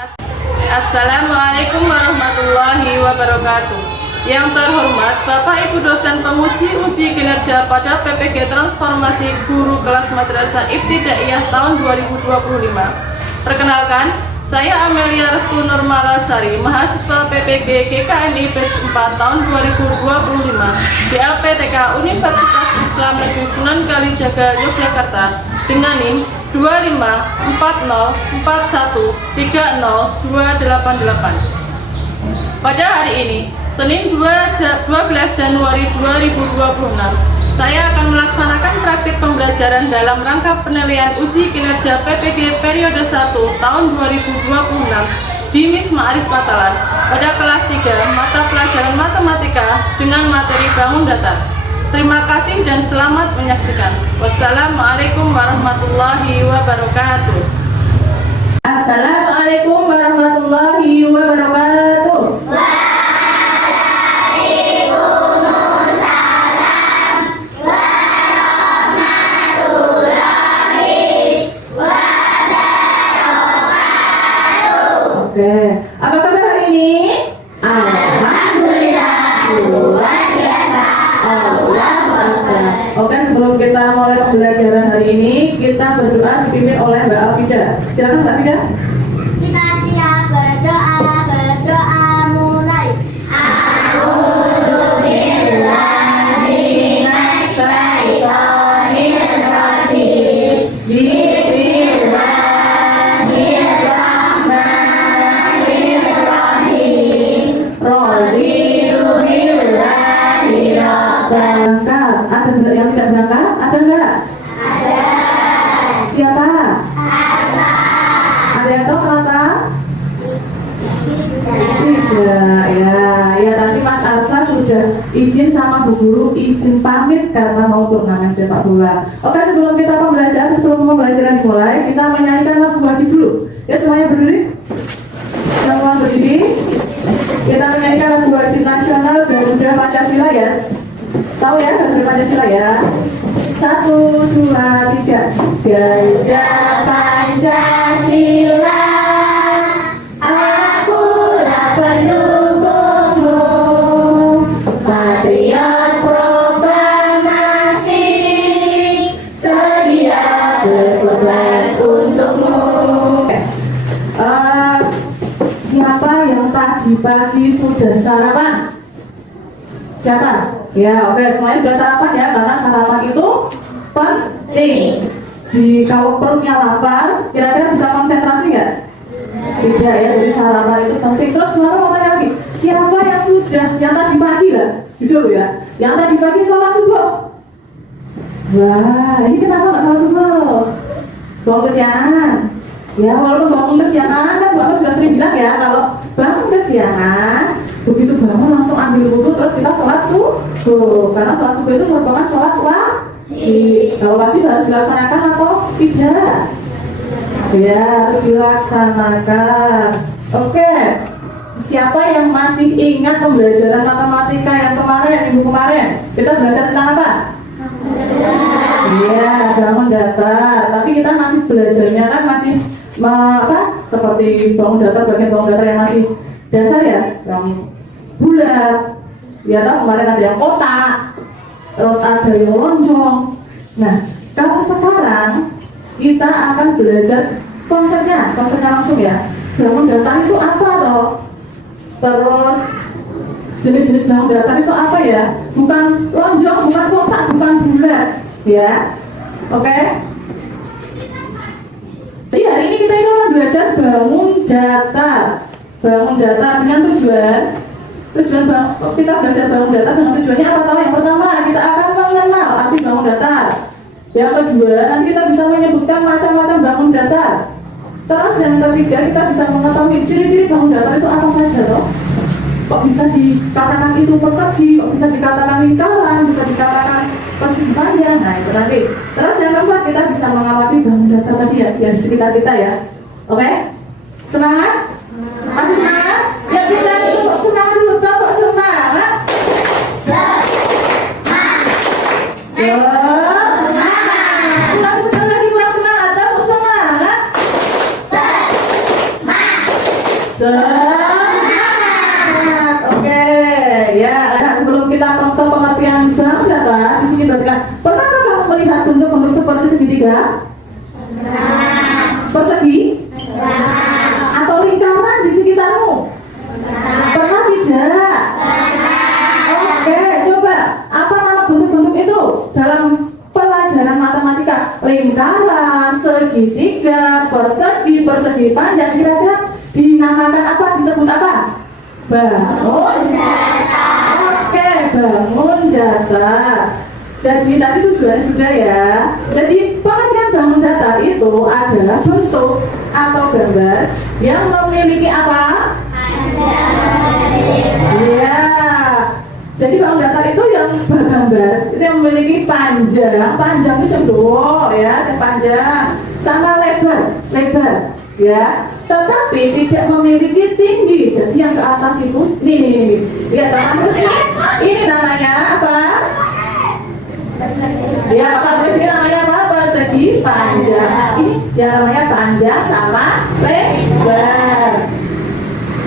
Assalamualaikum warahmatullahi wabarakatuh. Yang terhormat Bapak Ibu dosen penguji uji kinerja pada PPG Transformasi Guru Kelas Madrasah Ibtidaiyah tahun 2025. Perkenalkan, saya Amelia Restu Nurmalasari, mahasiswa PPG GKNI Batch 4 tahun 2025 di LPTK Universitas Islam Negeri Sunan Kalijaga, Yogyakarta dengan NIM 25404130288. Pada hari ini, Senin 12 Januari 2026, saya akan melaksanakan praktik pembelajaran dalam rangka penilaian uji kinerja PPG periode 1 tahun 2026 di MIS Ma'arif Patalan pada kelas 3 mata pelajaran matematika dengan materi bangun datar. Terima kasih dan selamat menyaksikan. Wassalamualaikum warahmatullahi wabarakatuh. Assalamualaikum warahmatullahi wabarakatuh. Oke, apa kabar hari ini? Alhamdulillah, luar biasa. Allahu Akbar. Oke, sebelum kita mulai pembelajaran hari ini, kita berdoa dipimpin oleh Mbak Alfida. Silakan Mbak Alfida. Siap berdoa mulai. A'udzubillahi minasyaitonirrajim. Berangkat, ada yang tidak berangkat? Ada enggak? Ada. Siapa? Asa. Ada yang tahu kenapa? Tidak, ya tadi Mas Arsa sudah izin sama Bu Guru, izin pamit karena mau turnamen sepak bola. Oke, sebelum pembelajaran dimulai, kita menyanyikan lagu wajib dulu. Ya, semuanya berdiri. Semua berdiri. Kita menyanyikan lagu wajib nasional Garuda Pancasila ya. Tahu ya Garuda Pancasila ya? 1, 2, 3. Garuda Pancasila, akulah pendukungmu, patriot proklamasi, sedia berkorban untukmu. Siapa yang tadi pagi sudah sarapan? Siapa? Ya, oke, semuanya sudah sarapan ya, karena sarapan itu penting. Kalau perutnya lapar, kira-kira bisa konsentrasi nggak? Tidak ya, jadi sarapan itu penting. Terus kemarin mau tanya lagi, siapa yang sudah, yang tadi pagi lah, gitu loh ya, yang tadi pagi sholat subuh? Wah, ini kenapa nggak sholat subuh? Bangun kesiangan. Ya, walaupun bangun kesiangan kan Bapak sudah sering bilang ya, kalau bangun kesiangan, begitu bangun langsung ambil wudhu terus kita sholat subuh, karena sholat subuh itu merupakan sholat wajib. Kalau wajib harus dilaksanakan atau tidak? Ya, harus dilaksanakan. Oke, siapa yang masih ingat pembelajaran matematika yang kemarin, minggu kemarin? Kita belajar tentang apa? Iya, bangun datar. Tapi kita masih belajarnya kan masih seperti bangun datar, bagian bangun datar yang masih dasar ya, yang bulat. Ya tahu kemarin ada yang kotak, terus ada yang lonjong. Nah, kalau sekarang kita akan belajar konsepnya langsung ya. Bangun datar itu apa toh? Terus jenis-jenis bangun datar itu apa ya? Bukan lonjong, bukan kotak, bukan bulat, ya. Oke? Jadi hari ini kita akan belajar bangun datar. Bangun datar dengan tujuan kita belajar bangun datar dengan tujuannya apa tahu? Yang pertama, kita akan mengenal arti bangun datar. Yang kedua, nanti kita bisa menyebutkan macam-macam bangun datar. Terus yang ketiga, kita bisa mengetahui ciri-ciri bangun datar itu apa saja toh? Kok bisa dikatakan itu persegi, kok bisa dikatakan lingkaran, bisa dikatakan persegi panjang. Nah, itu nanti. Terus yang keempat, kita bisa mengamati bangun datar tadi ya, yang di sekitar kita ya. Oke? Semangat? Masih semangat? Ya, kita tepuk semangat dulu, tepuk semangat. Kurang sekali lagi, kurang semangat, tepuk semangat. berbentuk seperti segitiga? Persegi? Atau lingkaran di sekitarmu? Pernah tidak? Oke, coba apa nama bentuk-bentuk itu dalam pelajaran matematika? Lingkaran, segitiga, persegi, persegi panjang. Kira-kira dinamakan apa? Disebut apa? Bangun datar. Oke, bangun datar. Jadi tadi tujuannya sudah ya. Jadi pengertian bangun datar itu adalah bentuk atau gambar yang memiliki apa? Iya. Jadi bangun datar itu yang bergambar itu yang memiliki panjang itu sedowo ya, sepanjang sama lebar ya. Tetapi tidak memiliki tinggi. Jadi yang ke atas itu nih. Lihat tangan terus ini namanya apa? Ya, Bapak tulis ini namanya apa? Persegi panjang. Ini yang namanya panjang sama lebar.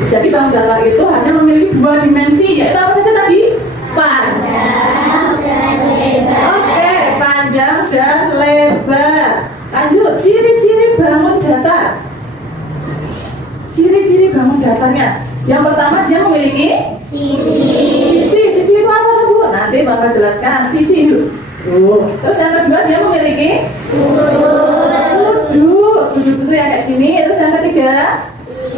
Jadi bangun datar itu hanya memiliki dua dimensi, yaitu apa saja tadi? Panjang dan lebar. Oke, panjang dan lebar. Lanjut, ciri-ciri bangun datar. Ciri-ciri bangun datarnya. Yang pertama dia memiliki sisi itu apa Bu? Nanti Bapak jelaskan sisi itu. Terus yang kedua dia memiliki sudut itu yang kayak gini. Terus yang ketiga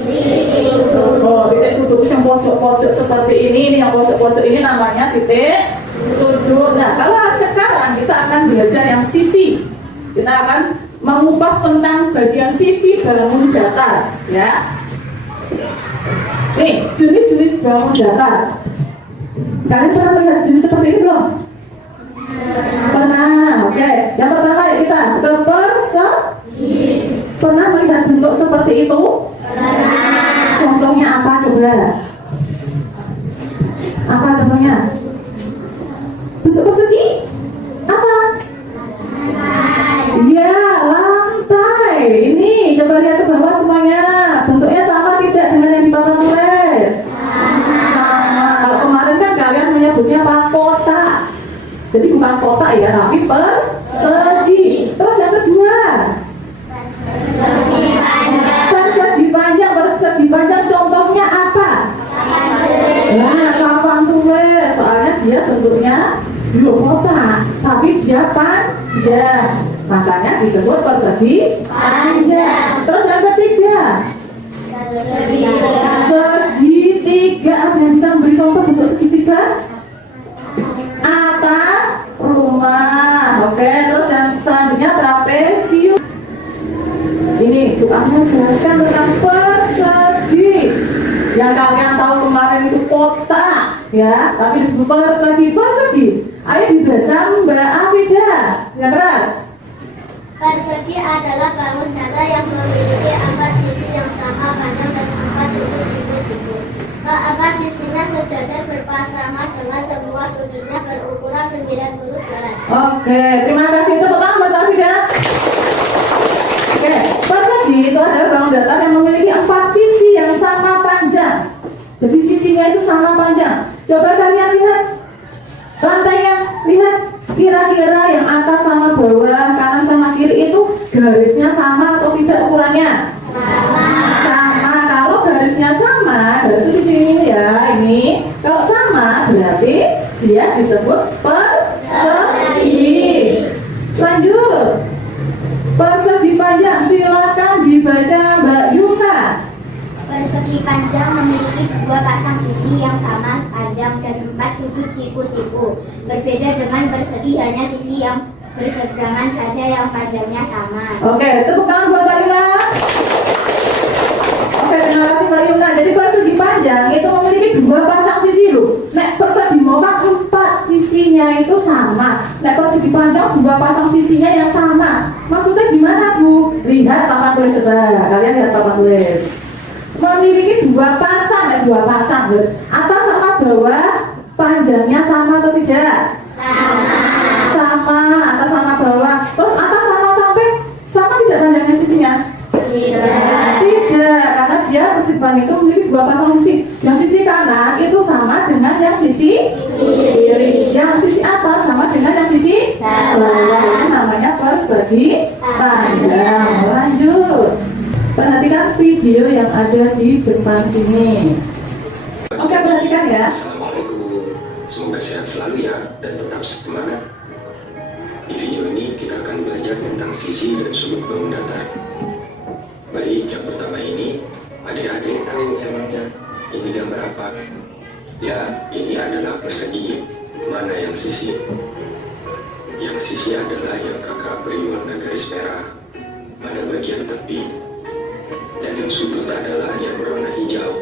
titik sudut yang pojok-pojok seperti ini yang pojok-pojok ini namanya titik sudut. Nah, kalau sekarang kita akan belajar yang sisi. Kita akan mengupas tentang bagian sisi bangun datar ya. Nih, jenis-jenis bangun datar. Kalian pernah melihat jenis seperti ini belum? Pernah, oke. Yang pertama ya kita ke persegi. Pernah melihat bentuk seperti itu? Pernah. Contohnya apa coba? Apa contohnya? Bentuk persegi? Apa? Iya, lantai. Ini coba lihat ke bawah semuanya. Bentuknya sama tidak dengan yang di papan tulis? Sama. Kalau kemarin kan kalian menyebutnya apa? Kotak. Jadi bukan kotak ya, tapi persegi. Terus yang kedua, persegi panjang contohnya apa? Nah, papan tulis. Soalnya dia bentuknya kotak, tapi dia panjang. Makanya disebut persegi panjang. Terus yang ketiga, segitiga. Ada yang bisa memberi contoh bentuk segitiga? Atap rumah. Oke, terus yang selanjutnya trapesium. Ini tukangnya jelaskan tentang persegi. Yang kalian tahu kemarin itu kotak ya, tapi disebut persegi. Ayo dibaca Mbak Afida yang keras. Persegi adalah bangun datar yang memiliki 4 sisi yang sama panjang dan 4 sudut siku-siku. Keempat sisinya sejajar berpasangan dengan semua sudutnya berukuran 90 derajat. Oke, terima kasih. Tepuk tangan buat Afida. Oke, persegi itu adalah bangun datar yang memiliki 4 sisi yang sama panjang. Jadi sisinya itu sama panjang. Coba kalian lihat lantainya, lihat kira-kira yang atas sama bawah, kanan sama kiri itu garisnya sama atau tidak ukurannya? Sama. Kalau garisnya sama, garis sisi ini ya, ini. Kalau sama berarti dia disebut persegi. Lanjut. Persegi panjang, silakan dibaca Mbak Yuna. Persegi panjang memiliki 2 pasang sisi yang sama panjang dan 4 sudut siku-siku. Berbeda dengan persegi hanya sisi yang berseberangan saja yang panjangnya sama. Oke, tepuk tangan buat Mbak Yuna. Oke, terima kasih Mbak Yuna. Jadi persegi panjang itu memiliki 2 pasang sisi loh. Nek persegi mau kan 4 sisinya itu sama. Nek persegi panjang 2 pasang sisinya yang sama. Maksudnya gimana Bu? Lihat papan tulis saudara. Kalian lihat papan tulis. Memiliki 2 pasang, 2 pasang. Atas sama bawah panjangnya sama atau tidak? Sama. Atas sama bawah. Terus atas sama samping sama tidak panjangnya sisinya? Tidak, karena dia persegi panjang itu memiliki 2 pasang sisi. Yang sisi kanan itu sama dengan yang sisi kiri. Yang sisi atas sama dengan yang sisi Bawah ini namanya persegi panjang. Lanjut. Perhatikan video yang ada di depan sini. Oke, perhatikan ya. Assalamualaikum. Semoga sehat selalu ya dan tetap semangat. Di video ini kita akan belajar tentang sisi dan sudut bangun datar. Baik, yang pertama ini, adik-adik tahu emangnya ini gambar apa? Ya, ini adalah persegi. Mana yang sisi? Yang sisi adalah yang kakak beri warna garis merah pada bagian tepi. Dan yang sudut adalah yang berwarna hijau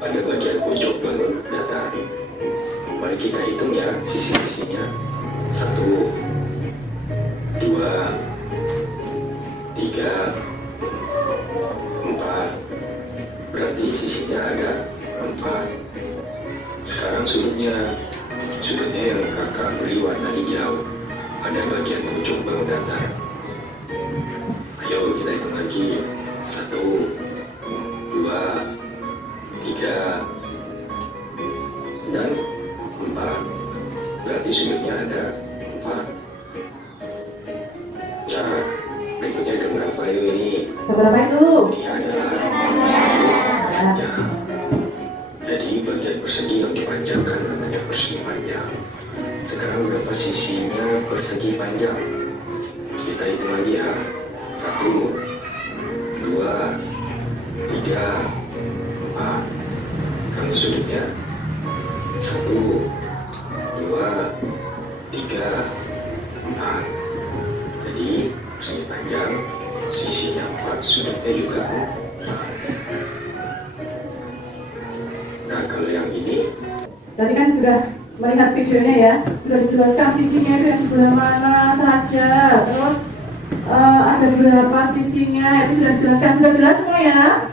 pada bagian pojok bangun datar. Mari kita hitung ya sisi-sisinya. 1, 2, 3, 4. Berarti sisinya ada 4. Sekarang sudutnya yang kakak beri warna hijau pada bagian pojok bangun datar. Ayo kita hitung lagi. 1, 2, 3, dan 4. Berarti sudutnya ada 4. Nah, berikutnya gambar apa ini? Seberapa itu? Ini adalah panjang. Jadi bagian persegi yang dipanjangkan namanya persegi panjang. Sekarang berapa sisinya persegi panjang? Kita hitung lagi ya. 1, 2, 3, 4. Kalau sudutnya 1, 2, 3, 4. Jadi persegi panjang, sisinya 4, sudutnya juga 4. Nah, kalau yang ini, Tadi kan sudah melihat videonya ya, sudah dijelaskan sisinya itu yang sebelah mana saja, terus ada berapa sisinya, itu sudah dijelaskan. Sudah jelas semua ya?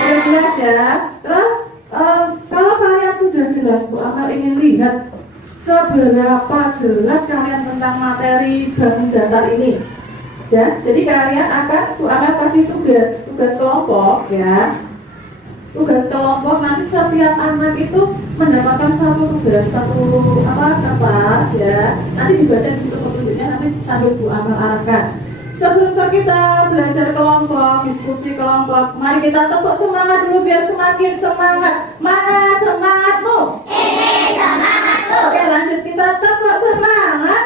Sudah jelas ya. Terus kalau kalian sudah jelas, Bu Amal ingin lihat seberapa jelas kalian tentang materi bangun datar ini. Ya, jadi kalian akan Bu Amal kasih tugas kelompok ya. Tugas kelompok nanti setiap anak itu mendapatkan satu kertas ya. Nanti dibaca di situ petunjuknya, nanti sambil Bu Amal arahkan. Sebelum kita belajar kelompok, diskusi kelompok, mari kita tepuk semangat dulu biar semakin semangat. Mana semangatmu? Ini semangatku. Oke, lanjut kita tepuk semangat.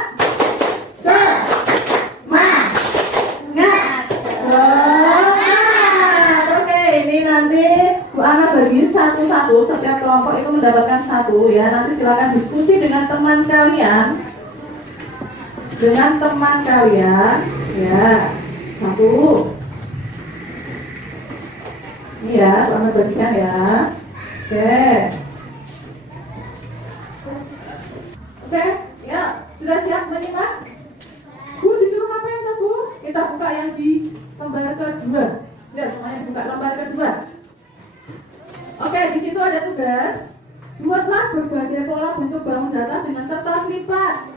Oke, ini nanti Bu Ana bagi satu-satu, setiap kelompok itu mendapatkan satu ya. Nanti silakan diskusi dengan teman kalian. Ya, 1. Ini ya, Bu Ana bagikan ya. Oke, ya, sudah siap menyimak? Bu, disuruh ngapain ya, Bu? Kita buka yang di lembar kedua. Ya, semuanya buka lembar kedua. Oke, di situ ada tugas. Buatlah berbagai pola bentuk bangun datar dengan kertas lipat.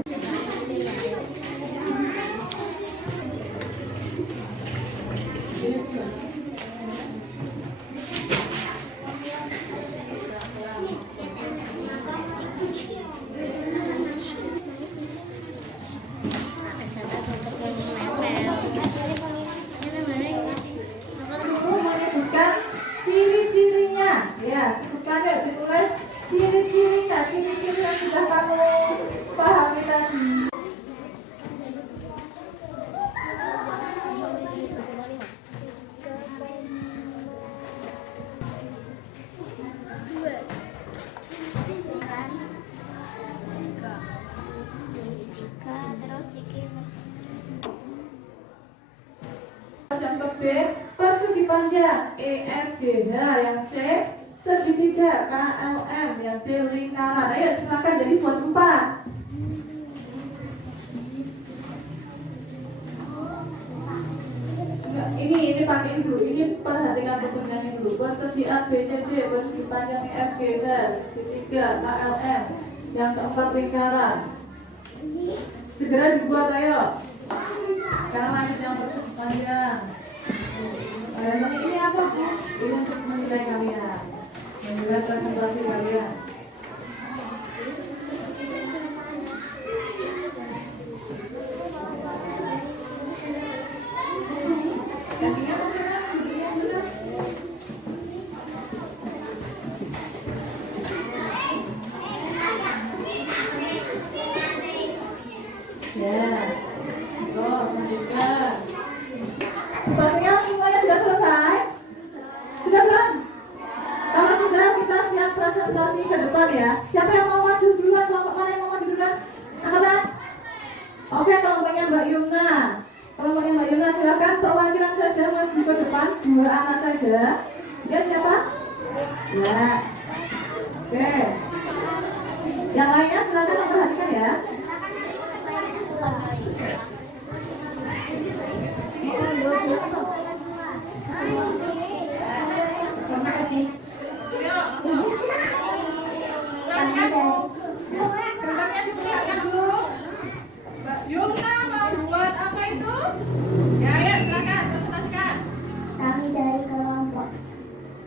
Menyebutkan ciri-cirinya. Ya, sebutkan ya, ditulis ciri-cirinya. Ciri-ciri yang sudah kamu pahami tadi. Yang ke B, persegi panjang EFGH, yang C segitiga KLM, yang D lingkaran. Ayo silakan, jadi buat 4. Enggak, ini pakai ini dulu. Ini perhatikan petunjuknya dulu. Persegi ABCD, persegi panjang EFGH, segitiga KLM, yang keempat lingkaran. Segera dibuat, ayo. Sekarang lanjut yang persegi panjang. Ini apa, Bu? Ini untuk menilai kalian, menilai presentasi kalian. Kakinya mau benar, duduknya benar. Ya, terus lanjutkan. Sepertinya semuanya sudah selesai. Sudah belum? Kalau sudah, kita siap presentasi ke depan ya. Siapa yang mau maju duluan? Kelompok mana yang mau maju duluan? Angkatan? Oke, kelompoknya Mbak Yumna. Kelompoknya Mbak Yumna, silakan perwakilan saja maju ke depan. 2 anak saja. Ya, siapa? Ya. Oke. Yang lainnya silakan memperhatikan ya. Berkatnya diperlihatkan dulu. Mbak Yumna mau buat apa itu? Ya, silakan presentasikan. Kami dari kelompok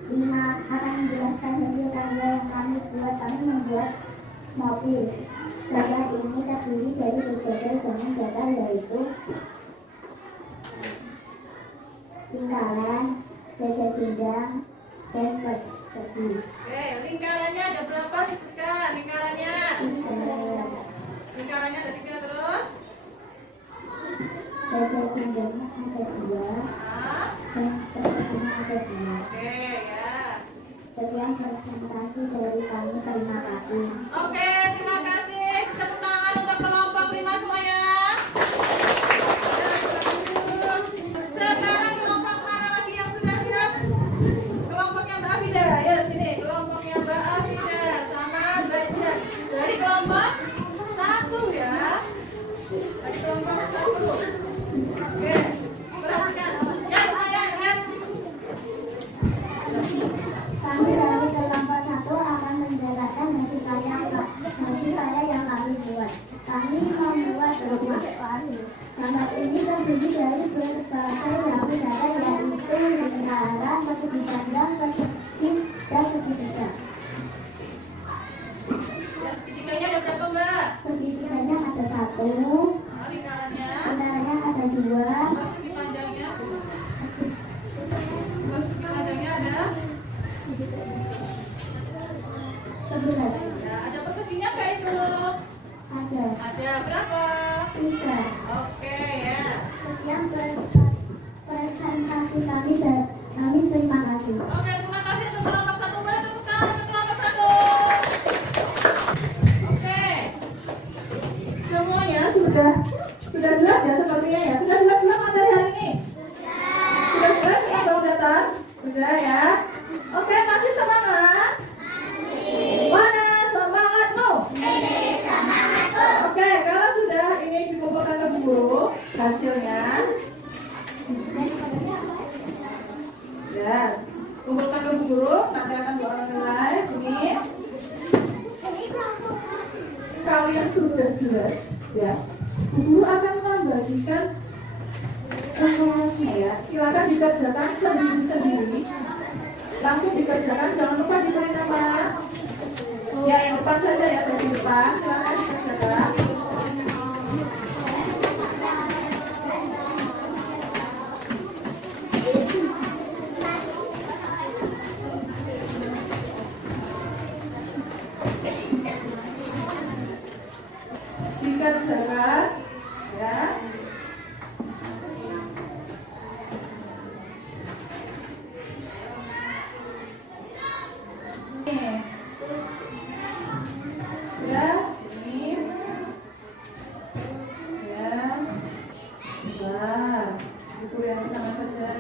5 akan menjelaskan hasil karya yang kami buat. Kami membuat mobil. Layar ini terdiri dari berbagai bahan dasar yaitu lingkaran, jajar jenjang, dan persegi. Oke, lingkarannya ada berapa? Sebutkan lingkarannya. Lingkarannya ada 3 terus. Jajar jenjangnya ada 2 Nah, dan perseginya ada 2. oke ya. Sekian presentasi dari kami. Terima kasih. Oke, terima kasih. Tepuk tangan untuk kelompok 5 semuanya. Sekarang kelompok mana lagi yang sudah siap? Kelompoknya Mbak Afida. Ya, sini. Kelompoknya Mbak Afida sama Mbak Jan. Dari kelompok 1 ya. Dari kelompok 1. Oke, perhatikan. Ya, lumayan, ya. Kami dari kelompok 1 akan menjelaskan hasil karya yang kami buat. Kami membuat gambar ini terdiri dari berbagai bahan dasar yaitu lingkaran, persegi panjang, persegi, dan segitiga. Ya, segitiganya ada berapa, Mbak? Segitiganya ada 1, Nah, lingkarannya. lingkarannya ada 2, Persegi panjangnya. Persegi panjangnya ada. 11, Ya, ada perseginya nggak itu? ada Ada berapa? 3. Oke ya. Sekian presentasi kami dan kami terima kasih. Oke, terima kasih untuk kelompok 1. Boleh tepuk tangan untuk kelompok 1. Oke. Semuanya sudah jelas ya sepertinya ya. Sudah jelas belum materi hari ini? Sudah jelas ya bangun datar? Sudah ya. Oke, masih semangat? Mana semangatmu? Oke, kalau sudah ini dikumpulkan ke guru hasilnya. Ya, kumpulkan ke guru, nanti akan diorang nilai sini. Kalau yang sudah jelas, ya, guru akan membagikan informasinya ya. Silakan dikerjakan sendiri-sendiri. Langsung dikerjakan, jangan lupa diberi nama. Ya, yang depan saja ya, dari depan. Silakan dikerjakan. Dikerjakan, ya. Nih. Ya, ini. Ya. Nah, buku yang sama saja.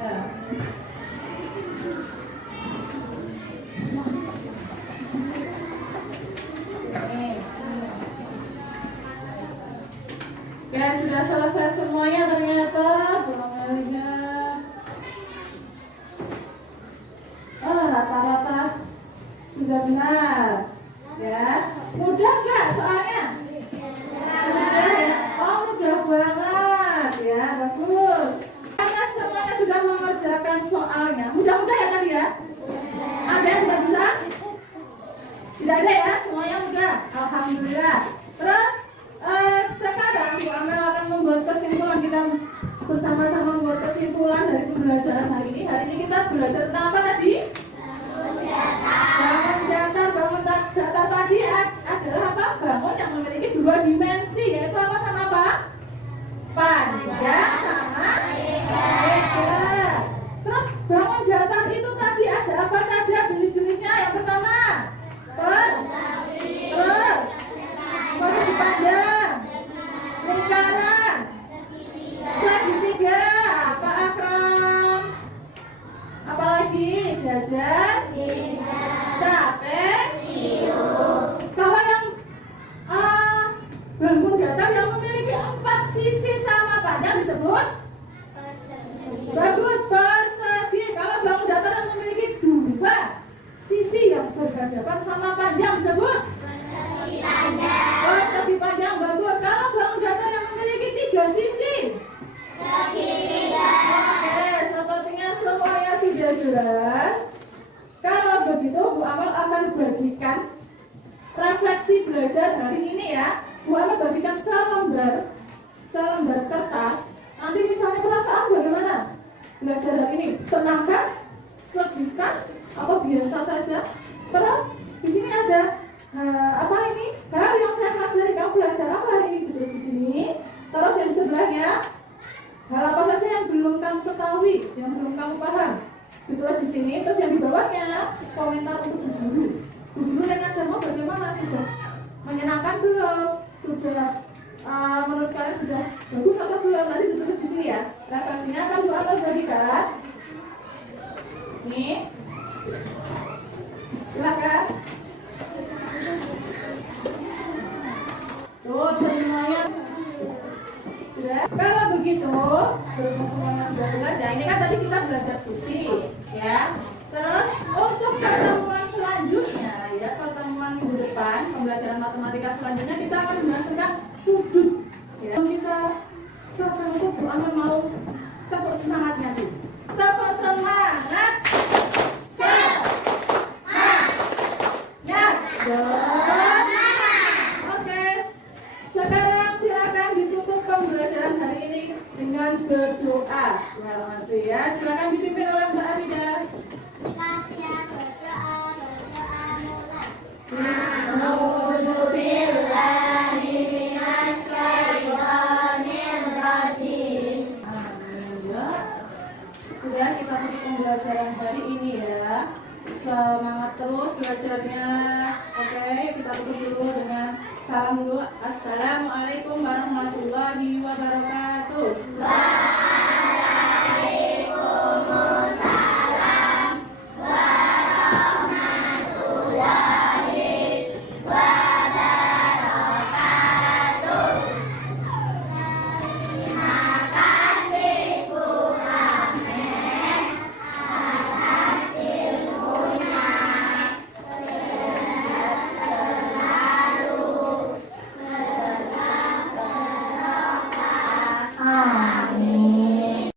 Nih. Ya, sudah selesai semuanya ternyata. Golongannya. Oh, rata-rata sudah benar. Ya, mudah nggak soalnya? Mudah ya? Oh, mudah banget ya, bagus. Karena semuanya sudah mengerjakan soalnya. Mudah-mudah ya tadi ya? Ada yang tidak bisa? Tidak ada ya? Semuanya mudah. Alhamdulillah. Terus sekarang Bu Amel akan membuat kesimpulan. Kita bersama-sama membuat kesimpulan dari pembelajaran hari ini kita belajar tentang apa tadi? Bangun datar. Bangun datar tadi adalah apa? Bangun yang memiliki dua dimensi, yaitu apa sama apa? Panjang sama lebar. Terus bangun datar itu tadi ada apa saja jenis-jenisnya? Yang pertama, terus persegi panjang, lingkaran, segitiga, apa Akram? Apalagi jajar, trapesium. Kalau yang bangun datar yang memiliki 4 sisi sama panjang disebut bagus, persegi. Kalau bangun datar yang memiliki 2 sisi yang berhadapan sama panjang disebut persegi panjang, bagus. Kalau bangun datar yang memiliki 3 sisi, oke, sepertinya semuanya sudah jelas. Kalau begitu Bu Amal akan bagikan refleksi belajar hari ini ya. Bu Amal bagikan selembar kertas. Nanti misalnya perasaan bagaimana belajar hari ini? Senang kan? Sedih kan? Atau biasa saja? Terus di sini ada apa ini? Hal yang saya pelajari, kamu belajar apa hari ini? Terus di sini. Terus yang sebelahnya, hal apa saja yang belum kamu ketahui, yang belum kamu paham? Ditulis di sini. Terus yang di bawahnya komentar untuk Bu Guru. Bu Guru dengan saya bagaimana, sudah menyenangkan belum? Sudah menurut kalian sudah bagus atau belum? Nanti ditulis di sini ya. Referensinya akan Bu Amal bagikan. Nih, silakan. Tuh semuanya sudah. Kalau begitu, semuanya sudah jelas ya. Ini kan tadi kita belajar sisi, ya. Terus untuk pertemuan selanjutnya, ya, pertemuan minggu depan, pembelajaran matematika selanjutnya kita akan membahas tentang sudut. Ya. Kita untuk Bu Amal mau tepuk semangatnya tuh. Tepuk semangat. Oke, sekarang silakan ditutup pembelajaran hari ini dengan berdoa. Ya, masih ya. Silakan dipimpin oleh Mbak Arida. Kasih ya, berdoa mulai. Sudah kita tutup pembelajaran hari ini ya. Semangat terus belajarnya. Oke, kita tutup dulu dengan salam dulu. Assalamualaikum warahmatullahi wabarakatuh.